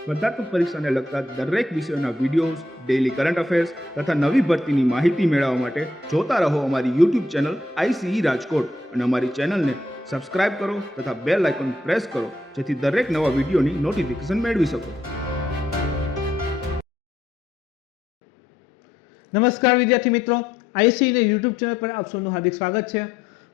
સ્પર્ધાત્મક પરીક્ષાને લગતા દરેક વિષયોના વિડીયોઝ, ડેઇલી કરંટ અફેર્સ તથા નવી ભરતીની માહિતી મેળવવા માટે જોતા રહો અમારી યુટ્યુબ ચેનલ ICE રાજકોટ અને અમારી ચેનલને સબસ્ક્રાઇબ કરો તથા બેલ આઇકોન પ્રેસ કરો જેથી દરેક નવા વિડીયોની નોટિફિકેશન મેળવી શકો. નમસ્કાર વિદ્યાર્થી મિત્રો, ICE ને યુટ્યુબ ચેનલ પર આપ સૌનું હાર્દિક સ્વાગત છે.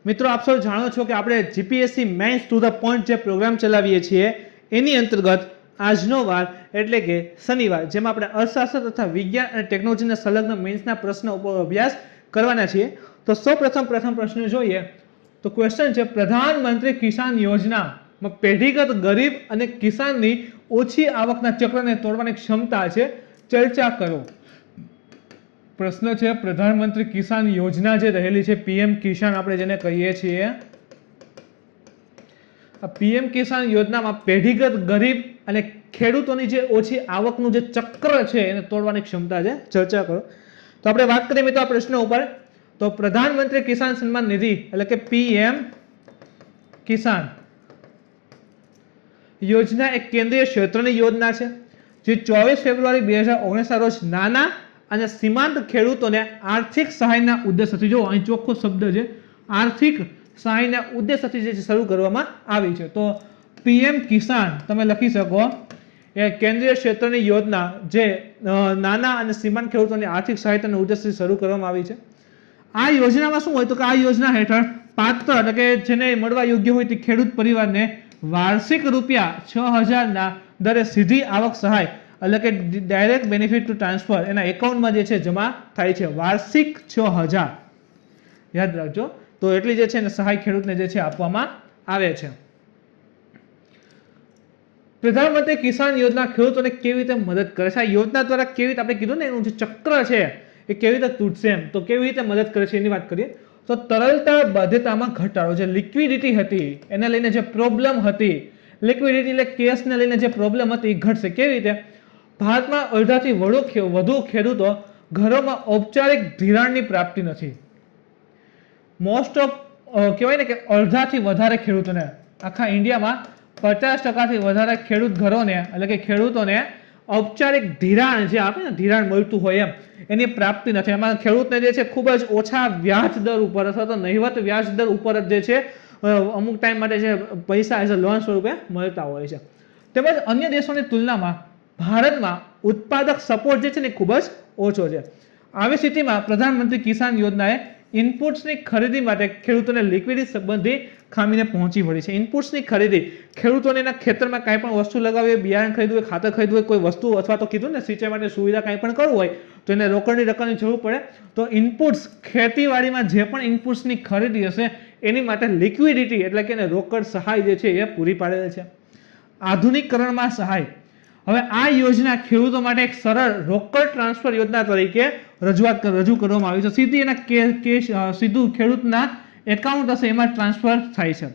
મિત્રો, આપ સૌ જાણો છો કે આપણે GPSC mains to the point જે પ્રોગ્રામ ચલાવીએ છીએ એની અંતર્ગત આજનો વાર એટલે કે શનિવાર, જેમાં આપણે અર્થશાસ્ત્ર તથા વિજ્ઞાન અને ટેકનોલોજીના સંલગ્ન મેન્સના પ્રશ્નો ઉપર અભ્યાસ કરવાના છીએ. તો પ્રથમ પ્રશ્ન જોઈએ તો ક્વેશ્ચન છે, પ્રધાનમંત્રી કિસાન યોજનામાં પેઢીગત ગરીબ અને કિસાનની ઓછી આવકના ચક્રને તોડવાની ક્ષમતા છે, ચર્ચા કરો. પ્રશ્ન છે, પ્રધાનમંત્રી કિસાન યોજના જે રહેલી છે, PM કિસાન આપણે જેને કહીએ છીએ, આ PM કિસાન યોજનામાં પેઢીગત ગરીબ અને ખેડૂતોની જે ઓછી આવકનું જે ચક્ર છે એને તોડવાની ક્ષમતા છે, ચર્ચા કરો. તો આપણે વાત કરીએ મિત્રો આ પ્રશ્ન ઉપર, તો પ્રધાનમંત્રી કિસાન સન્માન નિધિ એટલે કે PM કિસાન યોજના એક કેન્દ્રીય ક્ષેત્રની યોજના છે જે 24 ફેબ્રુઆરી 2019 રોજ નાના અને સીમાંત ખેડૂતોને આર્થિક સહાયના ઉદ્દેશથી, જો અહીં ચોખ્ખો શબ્દ છે, આર્થિક સહાયના ઉદ્દેશથી જે શરૂ કરવામાં આવી છે. તો PM કિસાન તમે લખી શકો એ કેન્દ્રીય ક્ષેત્રની યોજના જે નાના અને સીમાંત ખેડૂતોની આર્થિક સહાયતાના ઉદ્દેશથી શરૂ કરવામાં આવી છે. આ યોજનામાં શું હોય તો કે આ યોજના હેઠળ પાત્ર એટલે કે જેને મળવા યોગ્ય હોય તે ખેડૂત પરિવારને વાર્ષિક રૂપિયા 6,000 ના દરે સીધી આવક સહાય એટલે કે ડાયરેક્ટ બેનિફિટ ટુ ટ્રાન્સફર એના એકાઉન્ટમાં જે છે જમા થાય છે. વાર્ષિક 6,000 યાદ રાખજો. તો એટલી જે છે ને સહાય ખેડૂતને જે છે આપવામાં આવે છે. પ્રધાનમંત્રી કિસાન યોજના ખેડૂતોને કેવી રીતે મદદ કરે છે? આ યોજના દ્વારા કેવી રીતે, આપણે કીધું ને એનું જે ચક્ર છે એ કેવી રીતે તૂટશે એમ, તો કેવી રીતે મદદ કરે છે એની વાત કરીએ તો તરલતા બાધ્યતામાં ઘટાડો, જે લિક્વિડિટી હતી એને લઈને જે પ્રોબ્લેમ હતી, લિક્વિડિટી એટલે કેશને લઈને જે પ્રોબ્લેમ હતી એ ઘટશે. કેવી રીતે? ભારતમાં અડધાથી વધુ ખેડૂતો ઘરોમાં ઔપચારિક ધિરાણની પ્રાપ્તિ નથી. મોસ્ટ ઓફ કહેવાય ને કે અડધાથી વધારે ખેડૂતોને આખા ઇન્ડિયામાં 50% વધારે ખેડૂત ઘરોને એટલે કે ખેડૂતોને ઔપચારિક ધિરાણ જે આપે ને, ધિરાણ મળતું હોય એમ, એની પ્રાપ્તિ નથી. એમાં ખેડૂતને જે છે ખૂબ જ ઓછા વ્યાજ દર ઉપર અથવા તો નહિવત વ્યાજ દર ઉપર જ જે છે અમુક ટાઈમ માટે જે પૈસા એઝ અ લોન સ્વરૂપે મળતા હોય છે. તેમજ અન્ય દેશોની તુલનામાં ભારતમાં ઉત્પાદક સપોર્ટ જે છે ને ખૂબ જ ઓછો છે. આવી સ્થિતિમાં પ્રધાનમંત્રી કિસાન યોજનાએ ઇનપુટ્સની ખરીદી માટે ખેડૂતોને લિક્વિડિટી સંબંધી ખામીને પહોંચી વળી છે. ઇનપુટ્સની ખરીદી, ખેડૂતોને એના ખેતરમાં કાંઈ પણ વસ્તુ લગાવવી હોય, બિયારણ ખરીદવું હોય, ખાતર ખરીદવું હોય, કોઈ વસ્તુ અથવા તો કીધું ને સિંચાઈ માટે સુવિધા કાંઈ પણ કરવું હોય તો એને રોકડની રકમની જરૂર પડે. તો ઇનપુટ્સ, ખેતીવાડીમાં જે પણ ઇનપુટ્સની ખરીદી હશે એની માટે લિક્વિડિટી એટલે કે રોકડ સહાય જે છે એ પૂરી પાડેલી છે. આધુનિકરણમાં સહાય, હવે આ યોજના ખેડૂતો માટે એક સરળ રોકડ ટ્રાન્સફર યોજના તરીકે રજૂ કરવામાં આવી છે. સીધી એના સીધું ખેડૂતના એકાઉન્ટ હશે એમાં ટ્રાન્સફર થાય છે.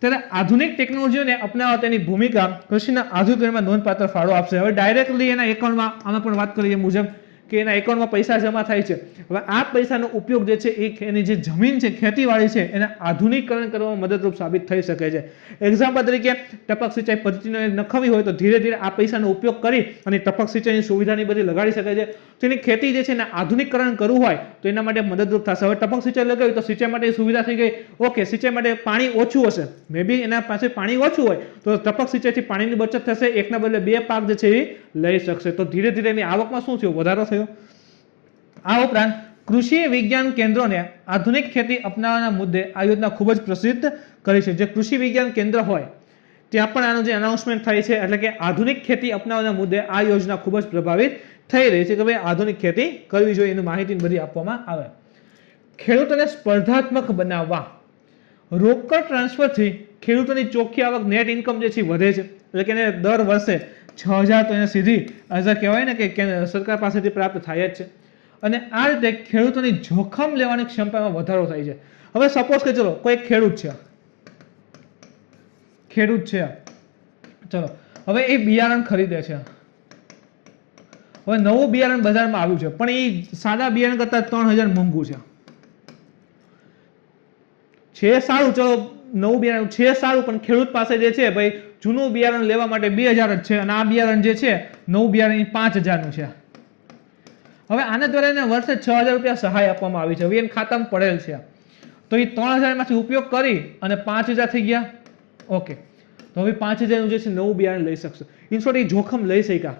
ત્યારે આધુનિક ટેકનોલોજીઓને અપનાવવા તેની ભૂમિકા કૃષિના આધુનિકરણમાં નોંધપાત્ર ફાળો આપશે. હવે ડાયરેક્ટલી એના એકાઉન્ટમાં, આમાં પણ વાત કરીએ મુજબ કે એના એકાઉન્ટમાં પૈસા જમા થાય છે. હવે આ પૈસાનો ઉપયોગ જે છે એ એની જે જમીન છે, ખેતીવાડી છે, એને આધુનિકરણ કરવામાં મદદરૂપ સાબિત થઈ શકે છે. એક્ઝામ્પલ તરીકે ટપક સિંચાઈ પદ્ધતિને નખાવી હોય તો ધીરે ધીરે આ પૈસાનો ઉપયોગ કરી અને ટપક સિંચાઈની સુવિધાની બધી લગાડી શકે છે. તો એની ખેતી જે છે એને આધુનિકરણ કરવું હોય તો એના માટે મદદરૂપ થશે. હવે ટપક સિંચાઈ લગાવી તો સિંચાઈ માટે સુવિધા થઈ ગઈ. ઓકે, સિંચાઈ માટે પાણી ઓછું હશે, મે બી એના પાસે પાણી ઓછું હોય તો ટપક સિંચાઈથી પાણીની બચત થશે, એકના બદલે 2 પાક જે છે એ લઈ શકશે. તો ધીરે ધીરે એની આવકમાં શું થયું? વધારો થયો. આ ઉપરાંત કૃષિ વિજ્ઞાન કેન્દ્રોને આધુનિક ખેતી અપનાવવાના મુદ્દે આ યોજના ખૂબ જ પ્રસિદ્ધ કરી છે. જે કૃષિ વિજ્ઞાન કેન્દ્ર હોય ત્યાં પણ આનું જે અનાઉન્સમેન્ટ થાય છે એટલે કે આધુનિક ખેતી અપનાવવાના મુદ્દે આ યોજના ખૂબ જ પ્રભાવિત થઈ રહી છે કે ભાઈ આધુનિક ખેતી કરવી જોઈએ, એની માહિતી બધી આપવામાં આવે. ખેડૂતોને સ્પર્ધાત્મક બનાવવા, રોકડ ટ્રાન્સફરથી ખેડૂતોની ચોખ્ખી આવક, નેટ ઇન્કમ જે છે વધે છે. એટલે કે એને દર વર્ષે 6,000 તો એને સીધી કહેવાય ને કે સરકાર પાસેથી પ્રાપ્ત થાય જ છે. અને આ રીતે ખેડૂતોની જોખમ લેવાની ક્ષમતામાં વધારો થાય છે. હવે સપોઝ કે ચલો કોઈ ખેડૂત છે, ચલો હવે એ બિયારણ ખરીદે છે. હવે નવું બિયારણ બજારમાં આવ્યું છે પણ એ સાદા બિયારણ કરતા 3,000 મોંઘું છે. સારું, ચલો નવું બિયારણ છે સારું, પણ ખેડૂત પાસે જે છે ભાઈ જૂનું બિયારણ લેવા માટે 2000 જ છે અને આ બિયારણ જે છે નવું બિયારણ 5000 નું છે. હવે આના દ્વારા એને વર્ષે 6000 રૂપિયા સહાય આપવામાં આવી છે. હવે એને ખાતામાં પડેલ છે, તો એ 3000 માંથી ઉપયોગ કરી અને 5000 થઈ ગયા. ઓકે, તો હવે 5000 નું જે છે નવું બિયારણ લઈ શકશે. ઇન શોર્ટ એ જોખમ લઈ શક્યા,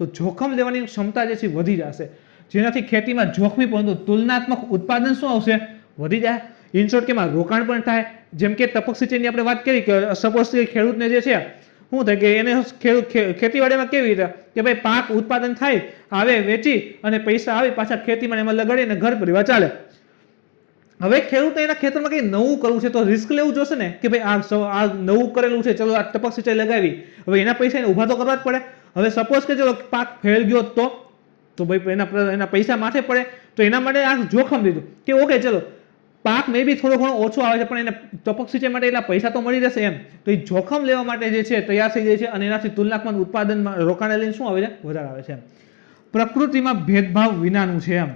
તો જોખમ લેવાની ક્ષમતા જે છે વધી જશે, જેનાથી ખેતીમાં જોખમી પરંતુ તુલનાત્મક ઉત્પાદન શું આવશે? વધી જાય. ઇન શોર્ટ કેમાં રોકાણ પણ થાય. જેમ કે ટપક સિંચાઈની આપણે વાત કરી કે સપોઝ કે ખેડૂતને જે છે શું થાય કે એને ખેતીવાડીમાં કેવી રીતે કે ભાઈ પાક ઉત્પાદન થાય, આવે વેચી અને પૈસા આવે પાછા ખેતીમાં એમાં લગાડીને ઘર પરિવાર ચાલે. હવે ખેડૂતે એના ખેતરમાં કંઈ નવું કરવું છે તો રિસ્ક લેવું જોશે ને કે ભાઈ આ નવું કરેલું છે, ચલો આ ટપક સિંચાઈ લગાવી, હવે એના પૈસા એને ઊભા તો કરવા જ પડે. હવે સપોઝ કે ચલો પાક ફેલ ગયો તો ભાઈ એના પૈસા માથે પડે, તો એના માટે આ જોખમ લીધું કે ઓકે ચલો પાક મે બી થોડો ઘણો ઓછો આવે છે પણ એને ટપક સિંચાઈ માટે એટલા પૈસા તો મળી જશે એમ. તો એ જોખમ લેવા માટે જે છે તૈયાર થઈ જાય છે અને એનાથી તુલનાત્મક ઉત્પાદનમાં રોકાણ લઈને શું આવે છે? વધારે આવે છે એમ. પ્રકૃતિમાં ભેદભાવ વિનાનું છે એમ.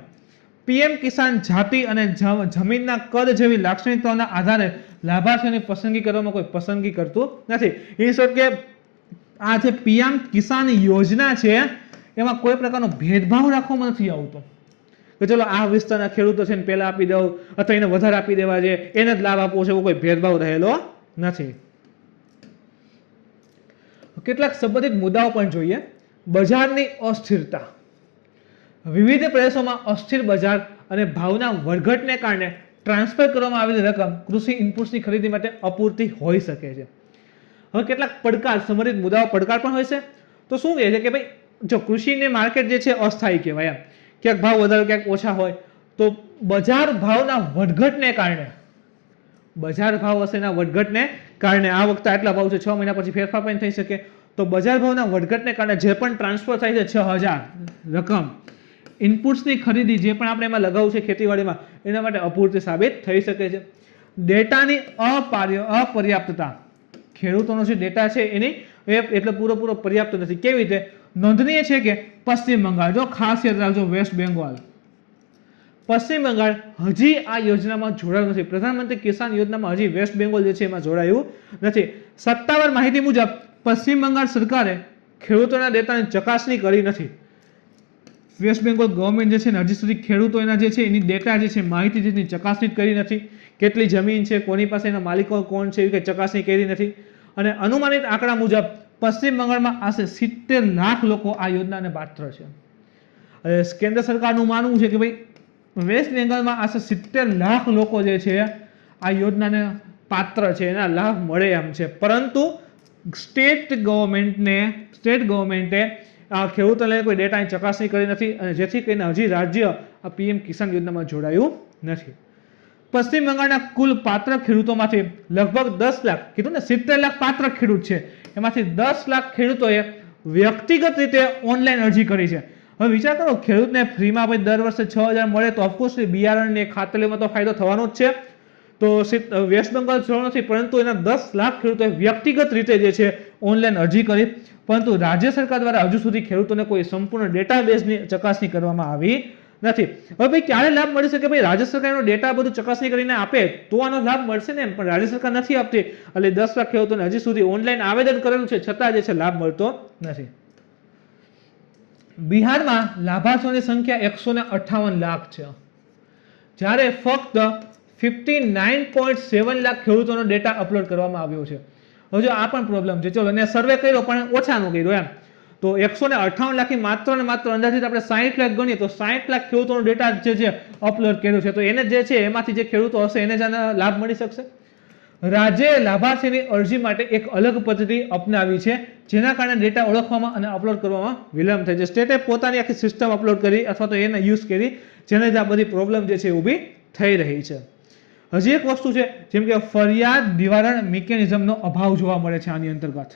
પીએમ કિસાન જાતિ અને જમીનના કદ જેવી લાક્ષણિકતાઓના આધારે લાભાર્થીઓની પસંદગી કરવામાં કોઈ પસંદગી કરતું નથી. એ શોર્ટ કે આ જે પીએમ કિસાન યોજના છે એમાં કોઈ પ્રકારનો ભેદભાવ રાખવામાં નથી આવતો કે ચલો આ વિસ્તારના ખેડૂતો છે ને પહેલા આપી દઉં અથવા એને વધારે આપી દેવા છે, એને જ લાભ આપવો છે, એવો કોઈ ભેદભાવ રહેલો નથી. કેટલાક સંબંધિત મુદ્દાઓ પણ જોઈએ. બજારની અસ્થિરતા. વિવિધ પ્રદેશોમાં અસ્થિર બજાર અને ભાવના વળઘટને કારણે ટ્રાન્સફર કરવામાં આવેલી રકમ કૃષિ ઇનપુટ્સની ખરીદી માટે અપૂરતી હોઈ શકે છે. હવે કેટલાક પડકાર, સંબંધિત મુદ્દાઓ પડકાર પણ હોય છે. તો શું કહે છે કે ભાઈ જો કૃષિને માર્કેટ જે છે અસ્થાયી કહેવાય એમ, ક્યાંક ભાવ વધારે ક્યાંક ઓછા હોય, તો બજાર ભાવના વધઘટને કારણે, બજાર ભાવ હશેના વધઘટને કારણે આ વખતે આટલા ભાવ છે, 6 મહિના પછી ફેરફાર પણ થઈ શકે, તો બજાર ભાવના વધઘટને કારણે જે પણ ટ્રાન્સફર થાય છે 6000 રકમ ઇનપુટ્સની ખરીદી જે પણ આપણે એમાં લગાવવું છે ખેતીવાડીમાં એના માટે અપૂરતી સાબિત થઈ શકે છે. ડેટાની અપર્યાપ્તતા. ખેડૂતોનો જે ડેટા છે એની એટલે પૂરો પર્યાપ્ત નથી. કેવી રીતે? નોંધનીય છે કે પશ્ચિમ બંગાળ, જો ખાસ યાદ રાખજો, વેસ્ટ બેંગોલ, પશ્ચિમ બંગાળ હજી આ યોજનામાં જોડાયું નથી. પ્રધાનમંત્રી કિસાન યોજનામાં હજી વેસ્ટ બેંગોલ જે છે એમાં જોડાયું નથી. સત્તાવાર માહિતી મુજબ પશ્ચિમ બંગાળ સરકારે ખેડૂતોના ડેટાની ચકાસણી કરી નથી. વેસ્ટ બેંગોલ ગવર્મેન્ટ જે છે ને હજી સુધી ખેડૂતોના જે છે એની ડેટા જે છે માહિતી જેની ચકાસણી કરી નથી. કેટલી જમીન છે, કોની પાસે એના માલિકો કોણ છે, એવી કંઈ ચકાસણી કરી નથી. અને અનુમાનિત આંકડા મુજબ પશ્ચિમ બંગાળમાં આશરે 70 લાખ લોકો આ યોજનાને પાત્ર છે. કેન્દ્ર સરકારનું માનવું છે કે ભાઈ વેસ્ટ બેંગાલમાં આશરે 70 લાખ લોકો જે છે આ યોજનાને પાત્ર છે, એના લાભ મળે એમ છે. પરંતુ સ્ટેટ ગવર્મેન્ટે આ ખેડૂતોને કોઈ ડેટાની ચકાસણી કરી નથી અને જેથી કરીને હજી રાજ્ય આ પીએમ કિસાન યોજનામાં જોડાયું નથી. પશ્ચિમ બંગાળના કુલ પાત્ર ખેડૂતોમાંથી લગભગ 10 લાખ, કીધું ને 70 લાખ પાત્ર ખેડૂત છે, એમાંથી 10 લાખ ખેડૂતોએ વ્યક્તિગત રીતે ઓનલાઈન અરજી કરી છે. હવે વિચાર કરો, ખેડૂતને ફ્રીમાં ભાઈ દર વર્ષે 6000 મળે તો ઓફકોર્સ બિયારણને ખાતર લેવામાં તો ફાયદો થવાનો જ છે. તો વેસ્ટ બેંગાલ જોડો નથી, પરંતુ એના 10 લાખ ખેડૂતોએ વ્યક્તિગત રીતે જે છે ઓનલાઈન અરજી કરી, પરંતુ રાજ્ય સરકાર દ્વારા હજુ સુધી ખેડૂતોને કોઈ સંપૂર્ણ ડેટાબેઝની ચકાસણી કરવામાં આવી નથી. હવે ભાઈ ક્યારે લાભ મળી શકે? ભાઈ રાજ્ય સરકારનો ડેટા બધું ચકાસણી કરીને આપે તો આનો લાભ મળશે ને, પણ રાજ્ય સરકાર નથી આપતી. એટલે 10 લાખ ખેડૂતોને હજી સુધી ઓનલાઈન આવેદન કરેલું છે છતાં જે છે લાભ મળતો નથી. બિહારમાં લાભાર્થીઓની સંખ્યા 158 લાખ છે, જ્યારે ફક્ત 59.7 લાખ ખેડૂતોનો ડેટા અપલોડ કરવામાં આવ્યો છે. હવે આ પણ પ્રોબ્લેમ છે. ચલો એને સર્વે કર્યો પણ ઓછાનો કર્યો એમ, તો 158 લાખની માત્ર ને માત્ર અંદાજિત આપણે 60 લાખ ગણીએ તો 60 લાખ ખેડૂતોનો ડેટા જે છે અપલોડ કર્યો છે. તો એને જે છે એમાંથી જે ખેડૂતો હશે એને જ આનો લાભ મળી શકશે. રાજ્યએ લાભાર્થીની અરજી માટે એક અલગ પદ્ધતિ અપનાવી છે, જેના કારણે ડેટા ઓળખવામાં અને અપલોડ કરવામાં વિલંબ થાય છે. સ્ટેટે પોતાની આખી સિસ્ટમ અપલોડ કરી અથવા તો એને યુઝ કરી, જેને જ આ બધી પ્રોબ્લેમ જે છે ઊભી થઈ રહી છે. હજી એક વસ્તુ છે, જેમ કે ફરિયાદ નિવારણ મિકેનિઝમનો અભાવ જોવા મળે છે આની અંતર્ગત.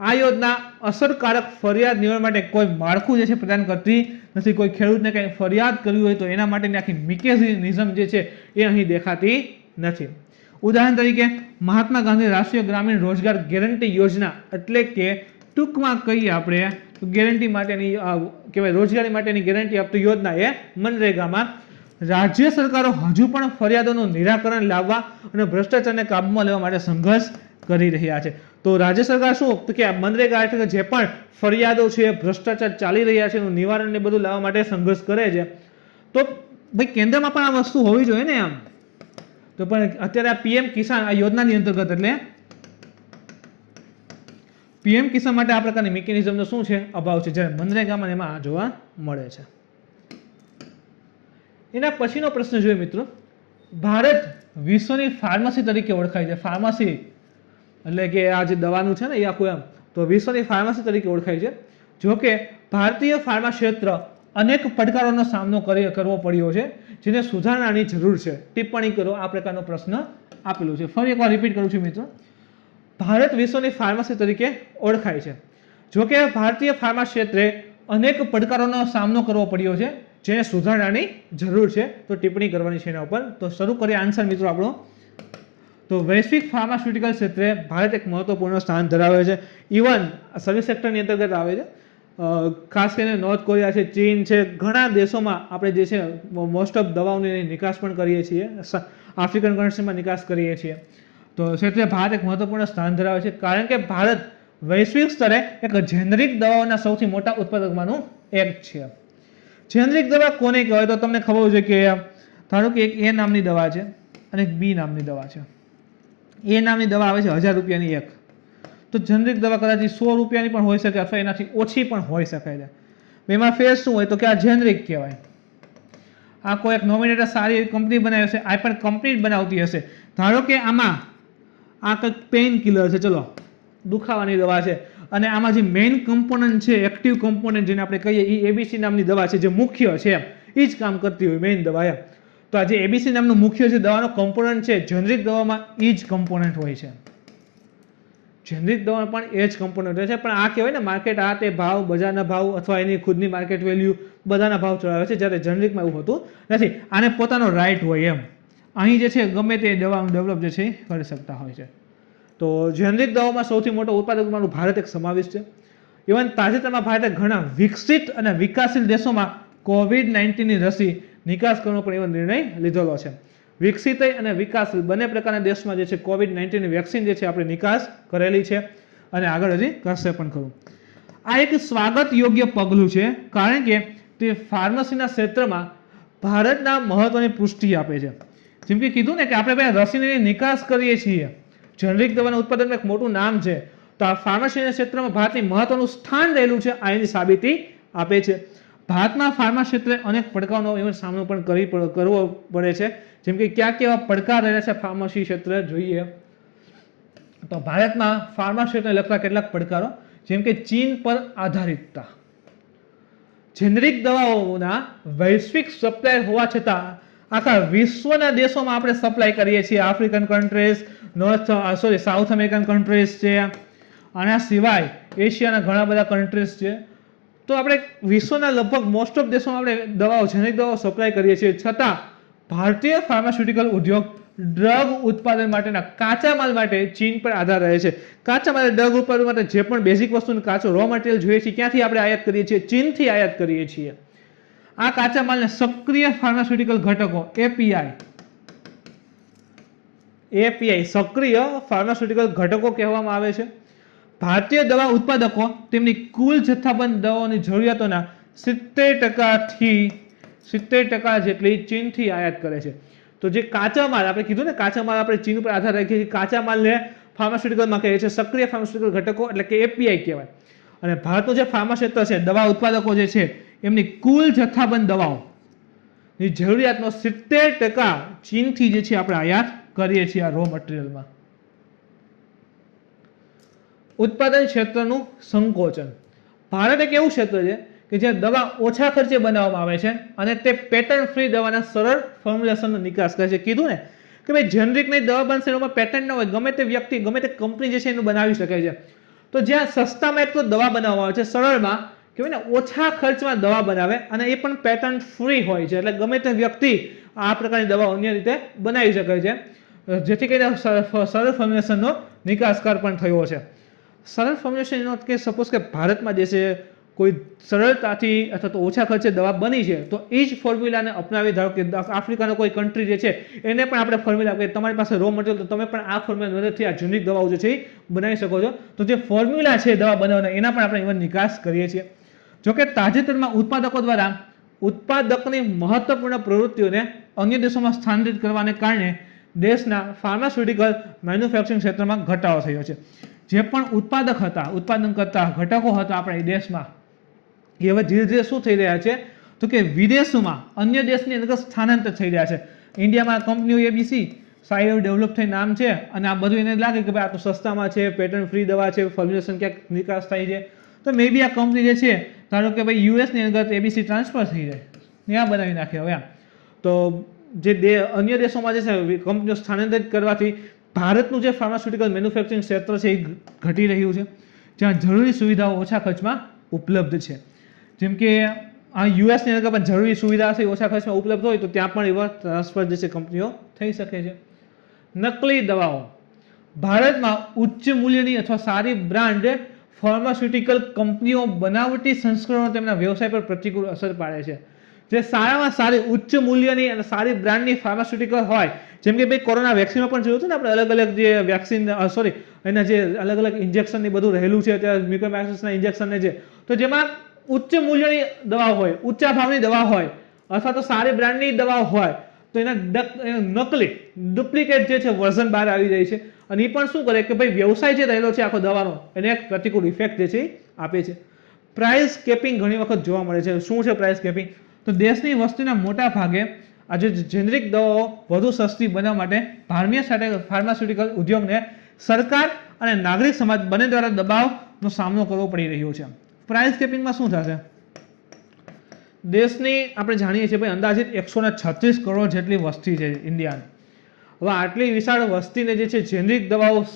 આ યોજના અસરકારક ફરિયાદ નિવારણ માટે કોઈ માળખું જે છે પ્રદાન કરતી નથી. કોઈ ખેડૂતને કંઈ ફરિયાદ કરવી હોય તો એના માટેની આખી મિકેનિઝમ જે છે એ અહીં દેખાતી નથી. ઉદાહરણ તરીકે મહાત્મા ગાંધી રાષ્ટ્રીય ગ્રામીણ રોજગાર ગેરંટી યોજના, એટલે કે ટૂંકમાં કહીએ આપણે ગેરંટી માટેની કહેવાય રોજગારી માટેની ગેરંટી આપતી યોજના એ મનરેગામાં, રાજ્ય સરકારો હજુ પણ ફરિયાદોનું નિરાકરણ લાવવા અને ભ્રષ્ટાચારને કાબૂમાં લેવા માટે સંઘર્ષ કરી રહ્યા છે. તો રાજ્ય સરકાર શું તો કે મનરેગા હેઠળ જે પણ ફરિયાદો છે, ભ્રષ્ટાચાર ચાલી રહ્યા છે એનું નિવારણ ને બધું લાવવા માટે સંઘર્ષ કરે છે. તો ભાઈ કેન્દ્રમાં પણ આ વસ્તુ હોવી જોઈએ ને આમ. તો પણ અત્યારે આ પીએમ કિસાન આ યોજનાની અંતર્ગત એટલે પીએમ કિસાન માટે આ પ્રકારની મિકેનિઝમનો શું છે અભાવ છે, જ્યારે મનરેગામાં એમાં આ જોવા મળે છે. એના પછીનો પ્રશ્ન જોઈએ મિત્રો, ભારત વિશ્વની ફાર્મસી તરીકે ઓળખાય છે. ફાર્મસી એટલે કે આ જે દવાનું છે ને એ આખું એમ, તો વિશ્વની ફાર્મસી તરીકે ઓળખાય છે. જો કે ભારતીય ફાર્મા ક્ષેત્ર અનેક પડકારોનો સામનો કરવો પડ્યો છે, જેને સુધારણાની જરૂર છે. ટિપ્પણી કરો, આ પ્રકારનો પ્રશ્ન આપેલો છે. ફરી એકવાર રિપીટ કરું છું મિત્રો, ભારત વિશ્વની ફાર્મસી તરીકે ઓળખાય છે. જો કે ભારતીય ફાર્મા ક્ષેત્રે અનેક પડકારોનો સામનો કરવો પડ્યો છે, જેને સુધારણાની જરૂર છે. તો ટિપ્પણી કરવાની છે એના ઉપર. તો શરૂ કરીએ આન્સર મિત્રો આપણો. તો વૈશ્વિક ફાર્માસ્યુટિકલ ક્ષેત્રે ભારત એક મહત્વપૂર્ણ સ્થાન ધરાવે છે. ઇવન સર્વિસ સેક્ટરની અંતર્ગત આવે છે. ખાસ કરીને નોર્થ કોરિયા છે, ચીન છે, ઘણા દેશોમાં આપણે જે છે મોસ્ટ ઓફ દવાઓની નિકાસ પણ કરીએ છીએ. આફ્રિકન કન્ટ્રીમાં નિકાસ કરીએ છીએ. તો ક્ષેત્રે ભારત એક મહત્વપૂર્ણ સ્થાન ધરાવે છે, કારણ કે ભારત વૈશ્વિક સ્તરે એક જેનરિક દવાઓના સૌથી મોટા ઉત્પાદકમાંનું એક છે. જેનરિક દવા કોને કહેવાય તો તમને ખબર છે કે ધારો કે એક એ નામની દવા છે અને એક બી નામની દવા છે. એ નામની દવા આવે છે 1000 રૂપિયાની એક. તો જેનરિક દવા કદાચ 100 રૂપિયાની પણ હોઈ શકે અથવા એનાથી ઓછી પણ હોઈ શકે છે. એમાં ફેર શું હોય તો કે આ જેનરિક કહેવાય. આ કોઈ એક નોમિનેટર સારી કંપની બનાવી હશે, આ પણ કંપની જ બનાવતી હશે. ધારો કે આમાં આ કંઈક પેઇન કિલર છે, ચલો દુખાવાની દવા છે, અને આમાં જે મેઇન કમ્પોનન્ટ છે, એક્ટિવ કમ્પોનન્ટ જેને આપણે કહીએ એ એબીસી નામની દવા છે, જે મુખ્ય છે એ જ કામ કરતી હોય મેઇન દવા એમ. તો આ જે એબીસી નામનું મુખ્ય જે દવાનો કમ્પોનન્ટ છે, જેનરિક દવામાં એ જ કમ્પોનન્ટ હોય છે. જેનરિક દવામાં પણ એ જ કમ્પોનન્ટ હોય છે. પણ આ કહેવાય ને માર્કેટ આ તે ભાવ, બજારના ભાવ અથવા એની ખુદની માર્કેટ વેલ્યુ બધાના ભાવ ચડાવે છે, જ્યારે જેનરિકમાં એવું હોતું નથી. આને પોતાનો રાઇટ હોય એમ. અહીં જે છે ગમે તે દવાનું ડેવલપ જે છે એ કરી શકતા હોય છે. તો જેનરિક દવામાં સૌથી મોટો ઉત્પાદકમાંનું ભારત એક સમાવેશ છે. ઇવન તાજેતરમાં ભારતે ઘણા વિકસિત અને વિકાસશીલ દેશોમાં COVID-19ની રસી નિકાસ કરવાનો પણ એવો નિર્ણય લીધેલો છે. વિકસિત અને વિકાસશીલ બંને પ્રકારના દેશમાં જે છે COVID-19ની વેક્સિન જે છે આપણે નિકાસ કરેલી છે અને આગળ હજી કરશે પણ ખરું. આ એક સ્વાગત યોગ્ય પગલું છે, કારણ કે તે ફાર્મસીના ક્ષેત્રમાં ભારતના મહત્વની પુષ્ટિ આપે છે. જેમ કે કીધું ને કે આપણે પહેલા રસીની નિકાસ કરીએ છીએ, જેનરિક દવાના ઉત્પાદનમાં એક મોટું નામ છે, તો આ ફાર્મસીના ક્ષેત્રમાં ભારતની મહત્વનું સ્થાન રહેલું છે, આ એની સાબિતી આપે છે. ભારતમાં ફાર્મા ક્ષેત્રે અનેક પડકારોનો સામનો પણ કરવો પડે છે. જેમ કે ક્યાં કેવા પડકાર રહેલા છે ફાર્મસી ક્ષેત્રે જોઈએ તો ભારતમાં ફાર્મા ક્ષેત્રને લગતા કેટલાક પડકારો, જેમ કે ચીન પર આધારિતતા. જેનરિક દવાઓના વૈશ્વિક સપ્લાયર હોવા છતાં આખા વિશ્વના દેશોમાં આપણે સપ્લાય કરીએ છીએ. African countries, south American countries છે, આના સિવાય એશિયાના ઘણા બધા કન્ટ્રીઝ છે. તો આપણે વિશ્વના લગભગ મોસ્ટ ઓફ દેશોમાં આપણે દવાઓ, જેનરિક દવાઓ સપ્લાય કરીએ છીએ, છતાં ભારતીય ફાર્માસ્યુટિકલ ઉદ્યોગ ડ્રગ ઉત્પાદન માટેના કાચા માલ માટે ચીન પર આધાર રહે છે. કાચા માલ ડ્રગ ઉત્પાદન માટે જે પણ બેઝિક વસ્તુનો કાચો રો મટીરિયલ જોઈએ છે, ક્યાંથી આપણે આયાત કરીએ છીએ? ચીનથી આયાત કરીએ છીએ. આ કાચા માલને સક્રિય ફાર્માસ્યુટિકલ ઘટકો એપીઆઈ સક્રિય ફાર્માસ્યુટિકલ ઘટકો કહેવામાં આવે છે. ભારતીય દવા ઉત્પાદકો તેમની કુલ જથ્થાબંધ દવાઓની જરૂરિયાતોના 70% જેટલી ચીનથી આયાત કરે છે. તો જે કાચા માલ આપણે કીધું ને, કાચા માલ આપણે ચીન ઉપર આધાર રાખીએ છીએ. કાચા માલને ફાર્માસ્યુટિકલમાં કહીએ છીએ સક્રિય ફાર્માસ્યુટિકલ ઘટકો એટલે કે એપીઆઈ કહેવાય. અને ભારતનું જે ફાર્મા ક્ષેત્ર છે, દવા ઉત્પાદકો જે છે, એમની કુલ જથ્થાબંધ દવાઓની જરૂરિયાતનો 70% ચીનથી જે છે આપણે આયાત કરીએ છીએ આ રો મટીરિયલમાં. ઉત્પાદન ક્ષેત્રનું સંકોચન. ભારત એક એવું ક્ષેત્ર છે કે જ્યાં દવા ઓછા ખર્ચે બનાવવામાં આવે છે અને તે પેટન્ટ ફ્રી દવાના સરળ ફોર્મ્યુલેશનનો નિકાસ કરે છે. કીધું ને કે ભાઈ જેનરિકની દવા બનશે એમાં પેટન્ટ ન હોય, ગમે તે વ્યક્તિ, ગમે તે કંપની જે છે એનું બનાવી શકે છે. તો જ્યાં સસ્તામાં એક તો દવા બનાવવામાં આવે છે, સરળમાં કહેવાય ને ઓછા ખર્ચમાં દવા બનાવે અને એ પણ પેટન્ટ ફ્રી હોય છે, એટલે ગમે તે વ્યક્તિ આ પ્રકારની દવા અન્ય રીતે બનાવી શકે છે, જેથી કરીને સરળ ફોર્મ્યુલેશનનો નિકાસકાર પણ થયો છે. સરળ ફોર્મ્યુલેશન એનો કે સપોઝ કે ભારતમાં જે છે કોઈ સરળતાથી અથવા તો ઓછા ખર્ચે દવા બની છે તો એ જ ફોર્મ્યુલાને અપનાવી, ધારો કે આફ્રિકાનો કોઈ કન્ટ્રી જે છે એને પણ આપણે ફોર્મ્યુલા કે તમારી પાસે રો મટીરિયલ તો તમે પણ આ ફોર્મ્યુલા મદદથી આ જેનરિક દવાઓ જે છે એ બનાવી શકો છો. તો જે ફોર્મ્યુલા છે દવા બનાવવાના એના પણ આપણે ઇવન નિકાસ કરીએ છીએ. જોકે તાજેતરમાં ઉત્પાદકો દ્વારા ઉત્પાદકની મહત્વપૂર્ણ પ્રવૃત્તિઓને અન્ય દેશોમાં સ્થાનાંતરિત કરવાને કારણે દેશના ફાર્માસ્યુટિકલ મેન્યુફેક્ચરિંગ ક્ષેત્રમાં ઘટાડો થયો છે. જે પણ ઉત્પાદક હતા, ઉત્પાદન કરતા ઘટકો હતા આપણા દેશમાં, એ હવે ધીરે ધીરે શું થઈ રહ્યા છે તો કે વિદેશોમાં અન્ય દેશની અંદર સ્થાનાંતર થઈ રહ્યા છે. ઇન્ડિયામાં કંપનીઓ એબીસી સારી ડેવલપ થઈ નામ છે અને આ બધું એને લાગે કે ભાઈ આ તો સસ્તામાં છે, પેટર્ન ફ્રી દવા છે, ફોર્મ્યુલેશન ક્યાંક નિકાસ થાય છે, તો મે બી આ કંપની જે છે ધારો કે ભાઈ યુએસની અંદર એબીસી ટ્રાન્સફર થઈ જાય, ત્યાં બનાવી નાખે. હવે તો જે અન્ય દેશોમાં જે છે કંપનીઓ સ્થાનાંતરિત કરવાથી ભારતનું જે ફાર્માસ્યુટિકલ મેન્યુફેક્ચરિંગ ક્ષેત્ર છે એ ઘટી રહ્યું છે, જ્યાં જરૂરી સુવિધાઓ ઓછા ખર્ચમાં ઉપલબ્ધ છે. જેમ કે આ યુએસની અંદર પણ જરૂરી સુવિધા છે ઓછા ખર્ચમાં ઉપલબ્ધ હોય તો ત્યાં પણ એવા ટ્રાન્સફર જે છે કંપનીઓ થઈ શકે છે. નકલી દવાઓ ભારતમાં ઉચ્ચ મૂલ્યની અથવા સારી બ્રાન્ડ ફાર્માસ્યુટિકલ કંપનીઓ બનાવટી સંસ્કરણો તેમના વ્યવસાય પર પ્રતિકૂળ અસર પાડે છે. જે સારામાં સારી ઉચ્ચ મૂલ્યની અને સારી બ્રાન્ડની ફાર્માસ્યુટિકલ હોય, જેમ કે ભાઈ કોરોના વેક્સિનમાં પણ જોયું હતું ને આપણે, અલગ અલગ જે વેક્સિન એના જે અલગ અલગ ઇન્જેક્શનની બધું રહેલું છે અત્યારે મ્યુકોરમાઇકોસિસના ઇન્જેક્શનને છે, તો જેમાં ઉચ્ચ મૂલ્યની દવા હોય, ઊંચા ભાવની દવા હોય અથવા તો સારી બ્રાન્ડની દવા હોય તો એના નકલી ડુપ્લિકેટ જે છે વર્ઝન બહાર આવી જાય છે. અને એ પણ શું કરે કે ભાઈ વ્યવસાય જે રહેલો છે આખો દવાનો એને એક પ્રતિકૂળ ઇફેક્ટ જે છે એ આપે છે. પ્રાઇસ કેપિંગ ઘણી વખત જોવા મળે છે. શું છે પ્રાઇસ કેપિંગ? તો દેશની વસ્તીના મોટા ભાગે આજે જેનરિક દવાઓ વધુ સસ્તી બનાવવા માટે ભારતીય ફાર્માસ્યુટિકલ ઉદ્યોગને સરકાર અને નાગરિક સમાજ બંને દ્વારા દબાવનો સામનો કરવો પડી રહ્યો છે. પ્રાઇસ કેપિંગમાં શું થશે? દેશની આપણે જાણીએ છીએ ભાઈ અંદાજિત 136 કરોડ જેટલી વસ્તી છે ઇન્ડિયાની. હવે આટલી વિશાળ વસ્તીને જે છે જેનરિક દવાઓ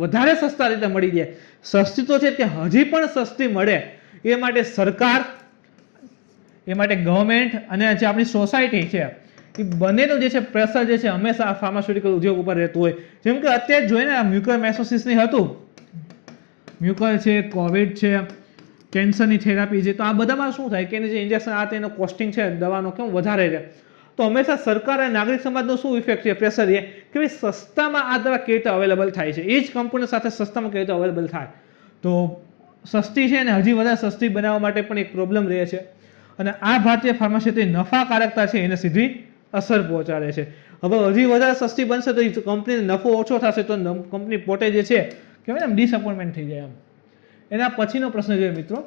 વધારે સસ્તા રીતે મળી જાય, સસ્તી તો છે કે હજી પણ સસ્તી મળે એ માટે સરકાર, એ માટે ગવર્મેન્ટ અને જે આપણી સોસાયટી છે એ બંનેનું જે છે પ્રેશર જે છે હંમેશા ફાર્માસ્યુટિકલ ઉદ્યોગ ઉપર રહેતું હોય. જેમ કે અત્યારે જોઈને મ્યુકોરમાઇકોસિસની હતું, મ્યુકોર છે, કોવિડ છે, કેન્સરની થેરાપી છે, તો આ બધામાં શું થાય કે એની જે ઇન્જેક્શન આ તેનો કોસ્ટિંગ છે દવાનો કેમ વધારે છે. તો હંમેશા સરકાર અને નાગરિક સમાજનો શું ઇફેક્ટ છે, પ્રેશર છે કે ભાઈ સસ્તામાં આ દવા કેવી રીતે અવેલેબલ થાય છે, એ જ કંપની સાથે સસ્તામાં કેવી રીતે અવેલેબલ થાય. તો સસ્તી છે અને હજી વધારે સસ્તી બનાવવા માટે પણ એક પ્રોબ્લેમ રહે છે અને આ ભારતીય ફાર્મા ક્ષેત્રની નફાકારકતા છે એને સીધી અસર પહોંચાડે છે. હવે હજી વધારે સસ્તી બનશે તો કંપનીને નફો ઓછો થશે તો કંપની પોતે જે છે કહેવાય ને ડિસઅપોઇન્ટમેન્ટ થઈ જાય. એના પછીનો પ્રશ્ન જોઈએ મિત્રો,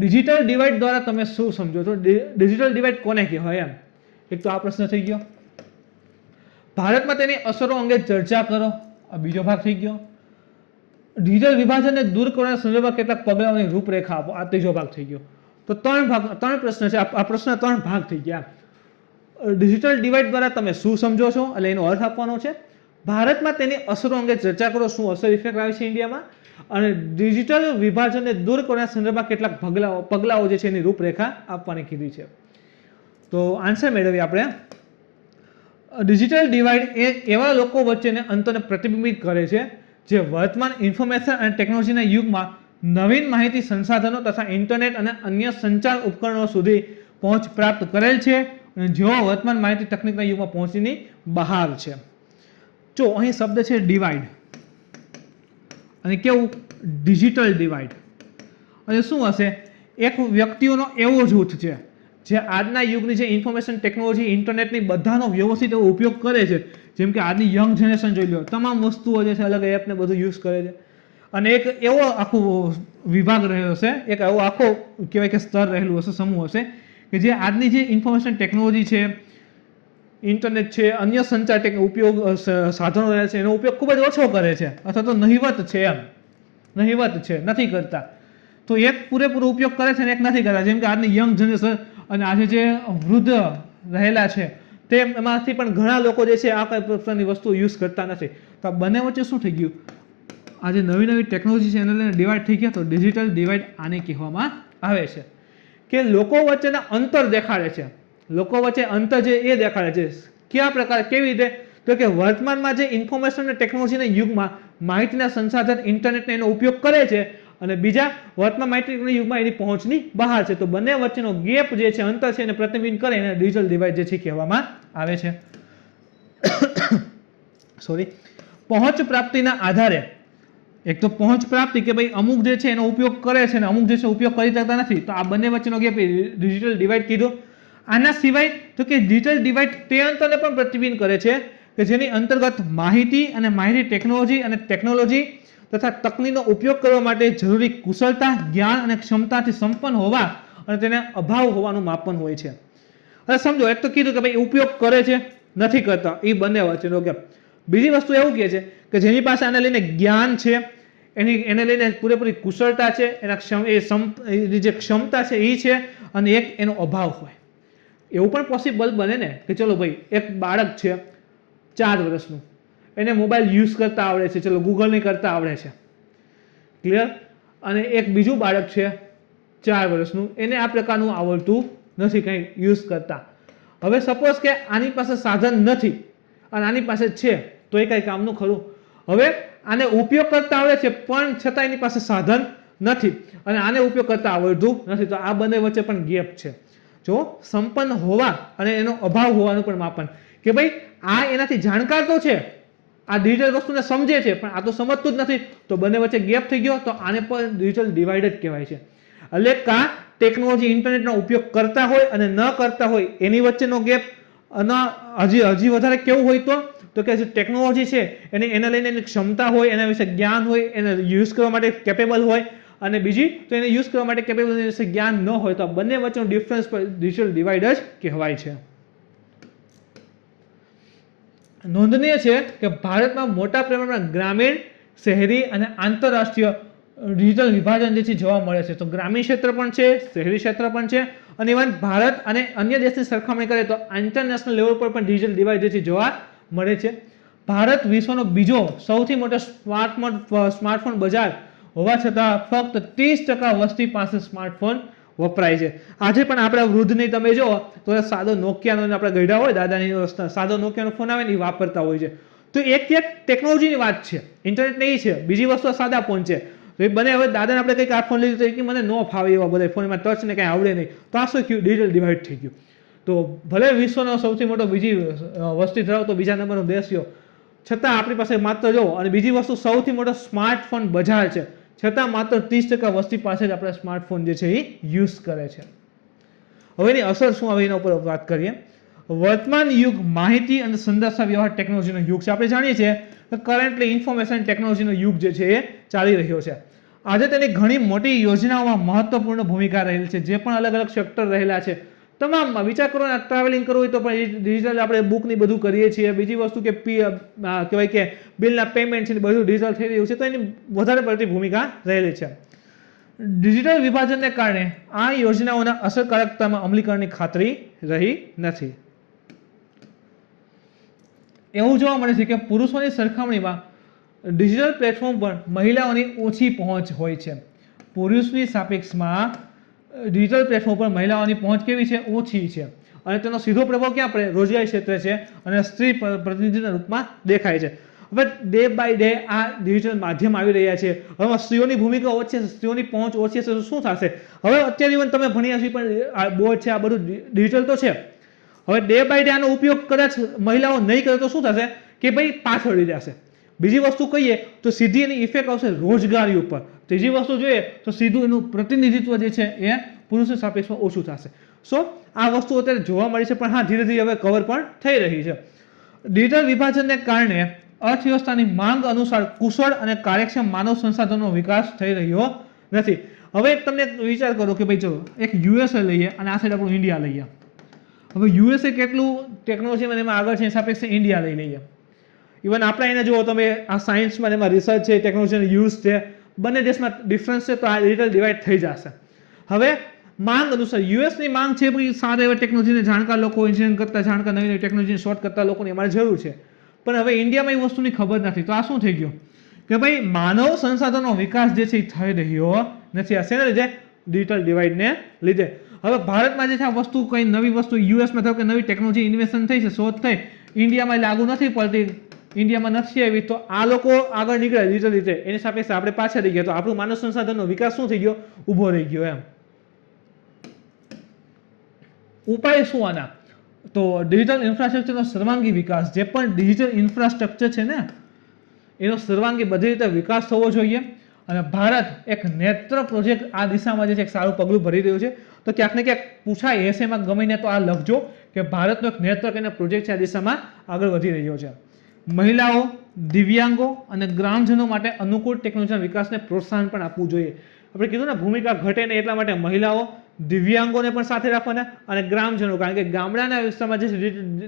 ડિજિટલ ડિવાઇડ દ્વારા તમે શું સમજો છો? ડિજિટલ ડિવાઇડ કોને કહેવાય? એક તો આ પ્રશ્ન થઈ ગયો. ભારતમાં તેની અસરો અંગે ચર્ચા કરો, આ બીજો ભાગ થઈ ગયો. ડિજિટલ વિભાજનને દૂર કરવાના સંદર્ભમાં કેટલાક પગલાઓની રૂપરેખા આપો, આ ત્રીજો ભાગ થઈ ગયો. તો ત્રણ પ્રશ્ન છે. આ પ્રશ્ન 3 ભાગ થઈ ગયા. ડિજિટલ ડિવાઇડ દ્વારા તમે શું સમજો છો એટલે એનો અર્થ આપવાનો છે. ભારતમાં તેની અસરો અંગે ચર્ચા કરો, શું અસર ઇફેક્ટ આવે છે ઇન્ડિયામાં, અને ડિજિટલ વિભાજનને દૂર કરવાના સંદર્ભમાં કેટલાક પગલાઓ જે છે એની રૂપરેખા આપવાની કીધી છે. તો આન્સર મેળવીએ આપણે. ડિજિટલ ડિવાઇડ એ એવા લોકો વચ્ચેને અંતરને પ્રતિબિંબિત કરે છે જે વર્તમાન ઇન્ફોર્મેશન અને ટેકનોલોજીના યુગમાં નવીન માહિતી સંસાધનો તથા ઇન્ટરનેટ અને અન્ય સંચાર ઉપકરણો સુધી પહોંચ પ્રાપ્ત કરેલ છે અને જેઓ વર્તમાન માહિતી તકનીકના યુગમાં પહોંચીની બહાર છે. જો અહીં શબ્દ છે ડિવાઇડ અને કેવું ડિજિટલ ડિવાઇડ, અને શું હશે? એક વ્યક્તિઓનો એવો જૂથ છે જે આજના યુગની જે ઇન્ફોર્મેશન ટેકનોલોજી ઇન્ટરનેટની બધાનો વ્યવસ્થિત એવો ઉપયોગ કરે છે. જેમ કે આજની યંગ જનરેશન જોઈ લો, તમામ વસ્તુઓ જે છે અલગ એપને બધું યુઝ કરે છે. અને એક એવો આખો વિભાગ રહ્યો હશે, એક એવો આખો કહેવાય કે સ્તર રહેલું હશે, સમૂહ હશે કે જે આજની જે ઇન્ફોર્મેશન ટેકનોલોજી છે, ઇન્ટરનેટ છે, અન્ય સંચાર ઉપયોગ સાધનો રહે છે એનો ઉપયોગ ખૂબ જ ઓછો કરે છે અથવા તો નહિવત છે, નહિવત છે, નથી કરતા. તો એક પૂરેપૂરો ઉપયોગ કરે છે અને એક નથી કરતા. જેમ કે આજની યંગ જનરેશન અને આજે જે વૃદ્ધ રહેલા છે તે એમાંથી પણ ઘણા લોકો જે છે આ કઈ પ્રકારની વસ્તુ યુઝ કરતા નથી. તો આ બંને વચ્ચે શું થઈ ગયું? આજે નવી નવી ટેકનોલોજી છે એને લઈને ડિવાઇડ થઈ ગયા. તો ડિજિટલ ડિવાઇડ આને કહેવામાં આવે છે કે લોકો વચ્ચેના અંતર દેખાડે છે. લોકો વચ્ચે અંતર જે એ દેખાડે છે કયા પ્રકારે, કેવી રીતે? તો કે વર્તમાનમાં જે ઇન્ફોર્મેશન અને ટેકનોલોજીના યુગમાં માહિતીના સંસાધન ઇન્ટરનેટનો એનો ઉપયોગ કરે છે અને બીજા વર્તમાન માહિતીના યુગમાં એની પહોંચની બહાર છે. તો બંને વચ્ચેનો ગેપ જે છે, અંતર છે, એને પ્રતિબિંબિત કરે એને ડિજિટલ ડિવાઇડ જે છે કહેવામાં આવે છે. સોરી. પહોંચ પ્રાપ્તિના આધારે એક તો પહોંચ પ્રાપ્તિ કે ભાઈ અમુક જે છે એનો ઉપયોગ કરે છે ને અમુક જે છે ઉપયોગ કરી શકતા નથી, તો આ બંને વચ્ચેનો ગેપ ડિજિટલ ડિવાઇડ કીધો. આના સિવાય તો કે ડિજિટલ ડિવાઇડ તે અંતરને પણ પ્રતિબિંબિત કરે છે કે જેની અંતર્ગત માહિતી અને માહિતી ટેકનોલોજી તથા તકનીકનો ઉપયોગ કરવા માટે જરૂરી કુશળતા, જ્ઞાન અને ક્ષમતાથી સંપન્ન હોવા અને તેને અભાવ હોવાનું માપન હોય છે. હવે સમજો, એક તો કીધું કે ભાઈ ઉપયોગ કરે છે, નથી કરતા, એ બંને વચ્ચેનો ગેપ. બીજી વસ્તુ એવું કહે છે કે જેની પાસે આને લઈને જ્ઞાન છે, એને લઈને પૂરેપૂરી કુશળતા છે, એની જે ક્ષમતા છે એ છે, અને એક એનો અભાવ હોય. એવું પણ પોસિબલ બને ને કે ચલો ભાઈ એક બાળક છે 4 વર્ષનું, એને મોબાઈલ યુઝ કરતા આવડે છે, ચલો ગૂગલ નહીં કરતા આવડે છે, ક્લિયર. અને એક બીજું બાળક છે 4 વર્ષનું, એને આ પ્રકારનું આવડતું નથી કંઈ યુઝ કરતા. હવે સપોઝ કે આની પાસે સાધન નથી અને આની પાસે છે, તો એ કઈ કામનું ખરું? હવે આને ઉપયોગ કરતા આવડે છે પણ છતાં એની પાસે સાધન નથી અને આને ઉપયોગ કરતા આવડતું નથી, તો આ બંને વચ્ચે પણ ગેપ છે. જો સંપન્ન હોવા અને એનો અભાવ હોવાનું પણ માપન કે ભાઈ આ એનાથી જાણકાર તો છે, આ ડિજિટલ વસ્તુને સમજે છે, પણ આ તો સમજતું જ નથી, તો બંને વચ્ચે ગેપ થઈ ગયો. તો આને પણ ડિજિટલ ડિવાઇડ જ કહેવાય છે. એટલે કા ટેકનોલોજી ઇન્ટરનેટનો ઉપયોગ કરતા હોય અને ન કરતા હોય એની વચ્ચેનો ગેપ, અને હજી વધારે કેવું હોય તો કે જે ટેકનોલોજી છે એને લઈને એની ક્ષમતા હોય, એના વિશે જ્ઞાન હોય, એને યુઝ કરવા માટે કેપેબલ હોય, અને બીજી તો એને યુઝ કરવા માટે કેપેબલ વિશે જ્ઞાન ન હોય, તો બંને વચ્ચેનો ડિફરન્સ ડિજિટલ ડિવાઇડ જ કહેવાય છે. નોંધનીય છે કે ભારતમાં મોટા પ્રમાણમાં ગ્રામીણ, શહેરી અને આંતરરાષ્ટ્રીય ડિજિટલ વિભાજન જે છે જોવા મળે છે. તો ગ્રામીણ ક્ષેત્ર પણ છે, શહેરી ક્ષેત્ર પણ છે, અને ઇવન ભારત અને અન્ય દેશની સરખામણી કરીએ તો ઇન્ટરનેશનલ લેવલ પર પણ ડિજિટલ ડિવાઇડ જે છે જોવા મળે છે. ભારત વિશ્વનો બીજો સૌથી મોટો સ્માર્ટફોન બજાર હોવા છતાં ફક્ત 30% વસ્તી પાસે સ્માર્ટફોન વપરાય છે. આજે પણ આપણા વૃદ્ધની તમે જો તો સાદો નોકિયાનો આપણે ગઢા હોય દાદાની સાદો નોકિયાનો ફોન આવે ને એ વાપરતા હોય છે. તો એક ટેકનોલોજીની વાત છે, ઇન્ટરનેટ નહીં છે, બીજી વસ્તુ સાદા ફોન છે. તો એ બને હવે દાદાને આપણે કંઈક આ ફોન લીધું તો કે મને ન ફાવે એવા બધા ફોનમાં ટચ ને કંઈ આવડે નહીં, તો આ શું થયું? ડિજિટલ ડિવાઇડ થઈ ગયું. તો ભલે વિશ્વનો સૌથી મોટો બીજી વસ્તી ધરાવતો બીજા નંબરનો દેશ થયો, છતાં આપણી પાસે માત્ર જો, અને બીજી વસ્તુ સૌથી મોટો સ્માર્ટફોન બજાર છે, છતાં માત્ર 30% વસ્તી પાસે જ આપણે સ્માર્ટફોન જે છે એ યુઝ કરે છે. હવે એની અસર શું આવે એના ઉપર વાત કરીએ. વર્તમાન યુગ માહિતી અને સંદેશા વ્યવહાર ટેકનોલોજીનો યુગ છે. આપણે જાણીએ છીએ કે કરન્ટલી ઇન્ફોર્મેશન ટેકનોલોજીનો યુગ જે છે એ ચાલી રહ્યો છે. આજે તેની ઘણી મોટી યોજનાઓમાં મહત્વપૂર્ણ ભૂમિકા રહેલી છે. જે પણ અલગ અલગ સેક્ટર રહેલા છે તમામમાં વિચાર કરો ને, ટ્રાવેલિંગ કરવું હોય તો પણ ડિજિટલ આપણે બુકની બધું કરીએ છીએ. બીજી વસ્તુ કે કહેવાય કે બિલના પેમેન્ટ છે બધું ડિજિટલ થઈ રહ્યું છે, તો એની વધારે પડતી ભૂમિકા રહેલી છે. ડિજિટલ વિભાજનને કારણે આ યોજનાઓના અસરકારકતામાં અમલીકરણની ખાતરી રહી નથી. એવું જોવા મળે છે કે પુરુષોની સરખામણીમાં ડિજિટલ પ્લેટફોર્મ પર મહિલાઓની ઓછી પહોંચ હોય છે. પુરુષની સાપેક્ષમાં ડિજિટલ પ્લેટફોર્મ પર મહિલાઓની પહોંચ કેવી છે? ઓછી છે. અને તેનો સીધો પ્રભાવ ક્યાં પડે? રોજગારી ક્ષેત્રે છે અને સ્ત્રી પ્રતિનિધિના રૂપમાં દેખાય છે. હવે ડે બાય ડે આ ડિજિટલ માધ્યમ આવી રહ્યા છે. હવે સ્ત્રીઓની ભૂમિકા ઓછી છે, સ્ત્રીઓની પહોંચ ઓછી છે, તો શું થશે? હવે અત્યારે ઇવન તમે ભણ્યા છો પણ આ બોર્ડ છે, આ બધું ડિજિટલ તો છે. હવે ડે બાય ડે આનો ઉપયોગ કદાચ મહિલાઓ નહીં કરે તો શું થશે? કે ભાઈ પાછળ રહી જશે. બીજી વસ્તુ કહીએ તો સીધી એની ઇફેક્ટ આવશે રોજગારી ઉપર. ત્રીજી વસ્તુ જોઈએ તો સીધું એનું પ્રતિનિધિત્વ જે છે એ પુરુષો સાપેક્ષમાં ઓછું થશે. સો આ વસ્તુ અત્યારે જોવા મળી છે, પણ હા ધીરે ધીરે હવે કવર પણ થઈ રહી છે. ડિજિટલ વિભાજનને કારણે અર્થવ્યવસ્થાની માંગ અનુસાર કુશળ અને કાર્યક્ષમ માનવ સંસાધનનો વિકાસ થઈ રહ્યો નથી. હવે તમને વિચાર કરો કે ભાઈ ચલો એક યુએસએ લઈએ અને આ સાઈડ આપણું ઇન્ડિયા લઈએ. હવે યુએસએ કેટલું ટેકનોલોજીમાં એમાં આગળ છે, સાપેક્ષે ઇન્ડિયા લઈ લઈએ. ઇવન આપણે એને જુઓ તમે આ સાયન્સમાં એમાં રિસર્ચ છે, ટેકનોલોજીનો યુઝ છે, બંને દેશમાં ડિફરન્સ છે, તો આ ડિજિટલ ડિવાઇડ થઈ જશે. હવે માંગ અનુસાર યુએસની માંગ છે ભાઈ સારા એવા ટેકનોલોજીને જાણકાર લોકો, એન્જિનિયરિંગ કરતા જાણકાર, નવી નવી ટેકનોલોજીને શોધ કરતા લોકોની અમારે જરૂર છે. પણ હવે ઇન્ડિયામાં એ વસ્તુની ખબર નથી. તો આ શું થઈ ગયું કે ભાઈ માનવ સંસાધનનો વિકાસ જે છે એ થઈ રહ્યો નથી. આ શેના લીધે? ડિજિટલ ડિવાઇડને લીધે. હવે ભારતમાં જે છે આ વસ્તુ કંઈ નવી વસ્તુ યુએસમાં થયું કે નવી ટેકનોલોજી ઇન્વેન્શન થઈ છે, શોધ થઈ, ઇન્ડિયામાં લાગુ નથી પડતી, ઇન્ડિયામાં નથી આવી, તો આ લોકો આગળ નીકળ્યા ડિજિટલ રીતે, એની સાપેક્ષે આપણે પાછા રહી ગયા, તો આપણું માનવ સંસાધનનો વિકાસ શું થઈ ગયો? ઊભો રહી ગયો એમ. ઉપાય શું આના? તો ડિજિટલ ઇન્ફ્રાસ્ટ્રક્ચરનો સર્વાંગી વિકાસ, જે પણ ડિજિટલ ઇન્ફ્રાસ્ટ્રક્ચર છે ને એનો સર્વાંગી બધી રીતે વિકાસ થવો જોઈએ. અને ભારત એક નેત્ર પ્રોજેક્ટ આ દિશામાં જે છે એક સારું પગલું ભરી રહ્યું છે. તો ક્યાંક ને ક્યાંક પૂછાય એસેમાં ગમીને તો આ લખજો કે ભારતનો એક નેત્ર કરીને પ્રોજેક્ટ છે આ દિશામાં આગળ વધી રહ્યો છે. મહિલાઓ, દિવ્યાંગો અને ગ્રામજનો માટે અનુકૂળ ટેકનોલોજીના વિકાસને પ્રોત્સાહન પણ આપવું જોઈએ. આપણે કીધું ને ભૂમિકા ઘટે ને એટલા માટે મહિલાઓ, દિવ્યાંગોને પણ સાથે રાખવાના અને ગ્રામજનો, કારણ કે ગામડાના વિસ્તારમાં જે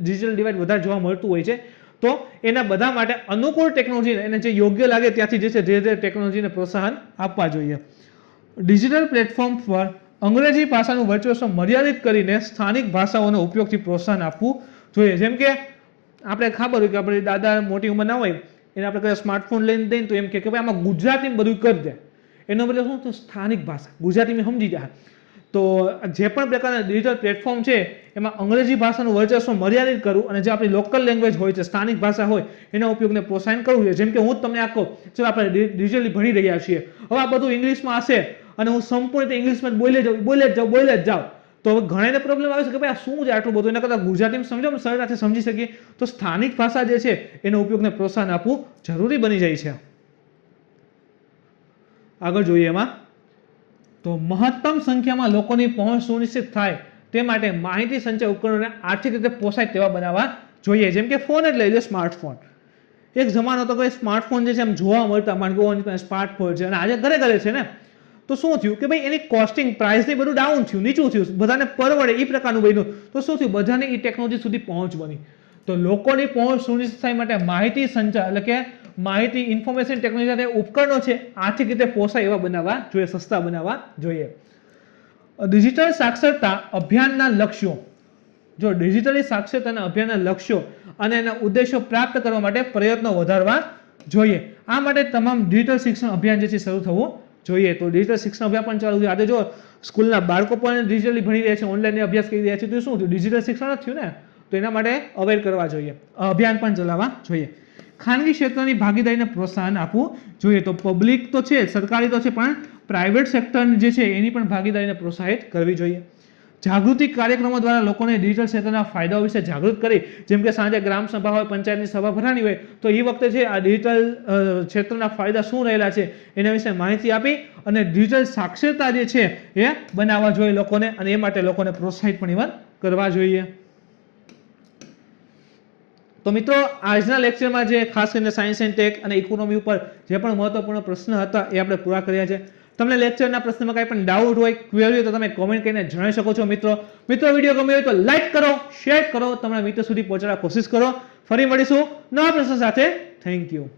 ડિજિટલ ડિવાઇડ વધારે જોવા મળતું હોય છે, તો એના બધા માટે અનુકૂળ ટેકનોલોજી, એને જે યોગ્ય લાગે ત્યાંથી જે છે ધીરે ધીરે ટેકનોલોજીને પ્રોત્સાહન આપવા જોઈએ. ડિજિટલ પ્લેટફોર્મ પર અંગ્રેજી ભાષાનું વર્ચસ્વ મર્યાદિત કરીને સ્થાનિક ભાષાઓનો ઉપયોગથી પ્રોત્સાહન આપવું જોઈએ. જેમ કે આપણે ખબર હોય કે આપણે દાદા મોટી ઉંમર ના હોય એને આપણે કદાચ સ્માર્ટફોન લઈને દઈએ તો એમ કે ભાઈ આમાં ગુજરાતીમાં બધું કરી દે, એનો મતલબ શું? તો સ્થાનિક ભાષા ગુજરાતીમાં સમજી જાય. તો જે પણ પ્રકારના ડિજિટલ પ્લેટફોર્મ છે એમાં અંગ્રેજી ભાષાનું વર્ચસ્વ મર્યાદિત કરવું અને જે આપણી લોકલ લેંગ્વેજ હોય છે, સ્થાનિક ભાષા હોય, એના ઉપયોગને પ્રોત્સાહન કરવું જોઈએ. જેમ કે હું તમને આખો ચલો આપણે ડિજિટલી ભણી રહ્યા છીએ, હવે આ બધું ઇંગ્લિશમાં હશે અને હું સંપૂર્ણ રીતે ઇંગ્લિશમાં બોલે જ જાઉં તો હવે ઘણાને પ્રોબ્લેમ આવે છે કે ભાઈ આ શું છે આટલું બધું, એના કરતાં ગુજરાતીમાં સમજો સરળતાથી સમજી શકીએ. તો સ્થાનિક ભાષા જે છે એનો ઉપયોગને પ્રોત્સાહન આપવું જરૂરી બની જાય છે. આગળ જોઈએ એમાં તો મહત્તમ સંખ્યામાં લોકોની પહોંચ સુનિશ્ચિત થાય તે માટે માહિતી સંચાર ઉપકરણોને આર્થિક રીતે પોસાય તેવા બનાવવા જોઈએ. જેમ કે ફોન જ લઈ લો, સ્માર્ટફોન. એક જમાનો તો કોઈ સ્માર્ટફોન જે છે એમ જોવા મળતા, માન કે સ્માર્ટફોન છે અને આજે ઘરે ઘરે છે ને, તો શું થયું કે ભાઈ એની કોસ્ટિંગ પ્રાઇસની બધું ડાઉન થયું, નીચું થયું, બધાને પરવડે એ પ્રકારનું બન્યું. તો શું થયું? બધાને એ ટેકનોલોજી સુધી પહોંચ બની. તો લોકોની પહોંચ સુનિશ્ચિત થાય માટે માહિતી સંચાર એટલે કે માહિતી ઇન્ફોર્મેશન ટેકનોલોજી ઉપકરણો છે આર્થિક રીતે પોસાય એવા બનાવવા જોઈએ, સસ્તા બનાવવા જોઈએ. ડિજિટલ સાક્ષરતા અભિયાનના લક્ષ્યો, જો ડિજિટલી સાક્ષરતાના અભિયાનના લક્ષ્યો અને એના ઉદ્દેશો પ્રાપ્ત કરવા માટે પ્રયત્નો વધારવા જોઈએ. આ માટે તમામ ડિજિટલ શિક્ષણ અભિયાન જે છે શરૂ થવું જોઈએ. તો ડિજિટલ શિક્ષણ અભિયાન પણ ચાલુ છે. આજે જો સ્કૂલના બાળકો પણ ડિજિટલી ભણી રહ્યા છે, ઓનલાઈન અભ્યાસ કરી રહ્યા છે, તો શું થયું? ડિજિટલ શિક્ષણ જ થયું ને. તો એના માટે અવેર કરવા જોઈએ, અભિયાન પણ ચલાવવા જોઈએ. ખાનગી ક્ષેત્રની ભાગીદારીને પ્રોત્સાહન આપવું જોઈએ. તો પબ્લિક તો છે, સરકારી તો છે, પણ પ્રાઇવેટ સેક્ટર જે છે એની પણ ભાગીદારીને પ્રોત્સાહિત કરવી જોઈએ. જાગૃતિ કાર્યક્રમો દ્વારા લોકોને ડિજિટલ ક્ષેત્રના ફાયદાઓ વિશે જાગૃત કરી, જેમ કે સાંજે ગ્રામ સભા હોય, પંચાયતની સભા ભરાની હોય, તો એ વખતે છે આ ડિજિટલ ક્ષેત્રના ફાયદા શું રહેલા છે એના વિશે માહિતી આપી અને ડિજિટલ સાક્ષરતા જે છે એ બનાવવા જોઈએ લોકોને, અને એ માટે લોકોને પ્રોત્સાહિત પણ કરવા જોઈએ. તો મિત્રો આજના લેક્ચરમાં જે ખાસ કરીને સાયન્સ એન્ડ ટેક અને ઇકોનોમી ઉપર જે પણ મહત્વપૂર્ણ પ્રશ્ન હતા એ આપણે પૂરા કર્યા છે. તમને લેક્ચરના પ્રશ્નમાં કાંઈ પણ ડાઉટ હોય, ક્વેરી હોય તો તમે કોમેન્ટ કરીને જણાવી શકો છો. મિત્રો વિડીયો ગમ્યો હોય તો લાઈક કરો, શેર કરો, તમારા મિત્રો સુધી પહોંચાડવા કોશિશ કરો. ફરી મળીશું નવા પ્રશ્ન સાથે. Thank you.